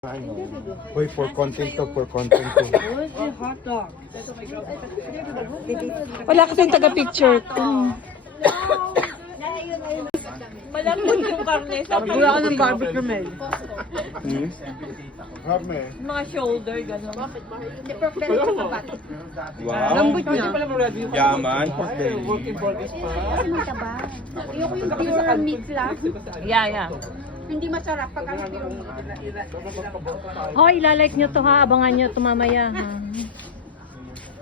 Ano? Uy, for content to, for content to. Where's the hot dog? Wala kasing taga-picture. Malambot yung karne. Wala ka ng barbecue, Mel. Kami. Mga shoulder, gano'n. Wow. Lambot niya. Yaman, pork belly. Ayoko yung pure meat lang. Yeah. Hindi masarap pag ang pure meat. Hoy, ilalike nyo to ha. Abangan nyo to mamaya ha.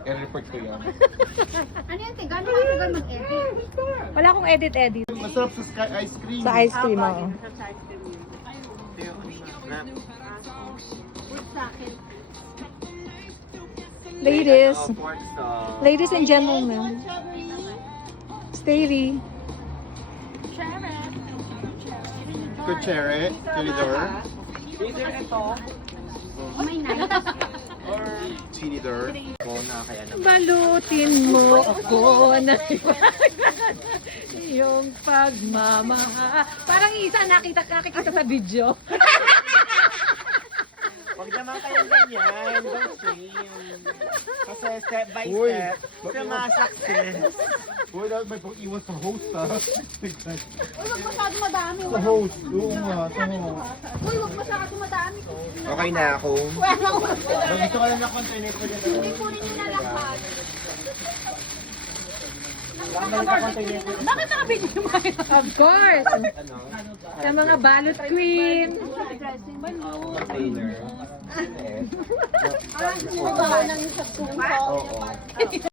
I-report ko yan. Ano yan, te? Gano'n ka tagal mag-edit? Wala akong edit-edit. Masarap sa sky ice cream. Sa ice cream ako. Fruit sa akin. Ladies and gentlemen, Stevie. Kuchere, tinidor, May night. tinidor. Balutin mo ako na yung pagmamahal. Parang isa nakikita sa video. Huwag naman kayo ganyan, don't stream. Kasi step by Uy, step, sumasakses. Uy, dapat may pag-iwan sa host ha. Uy, wag masyado madami. Sa host, oo nga, sa host. Uy, wag masyado madami. Okay na ako. Wala ko. Gusto ko lang na container ko dyan. Hindi po rin nila lahat. Bakit nakabidyo mo? Of course! Sa mga balot queen. Container. Ah, sumuha ng sa tuwa. Oo.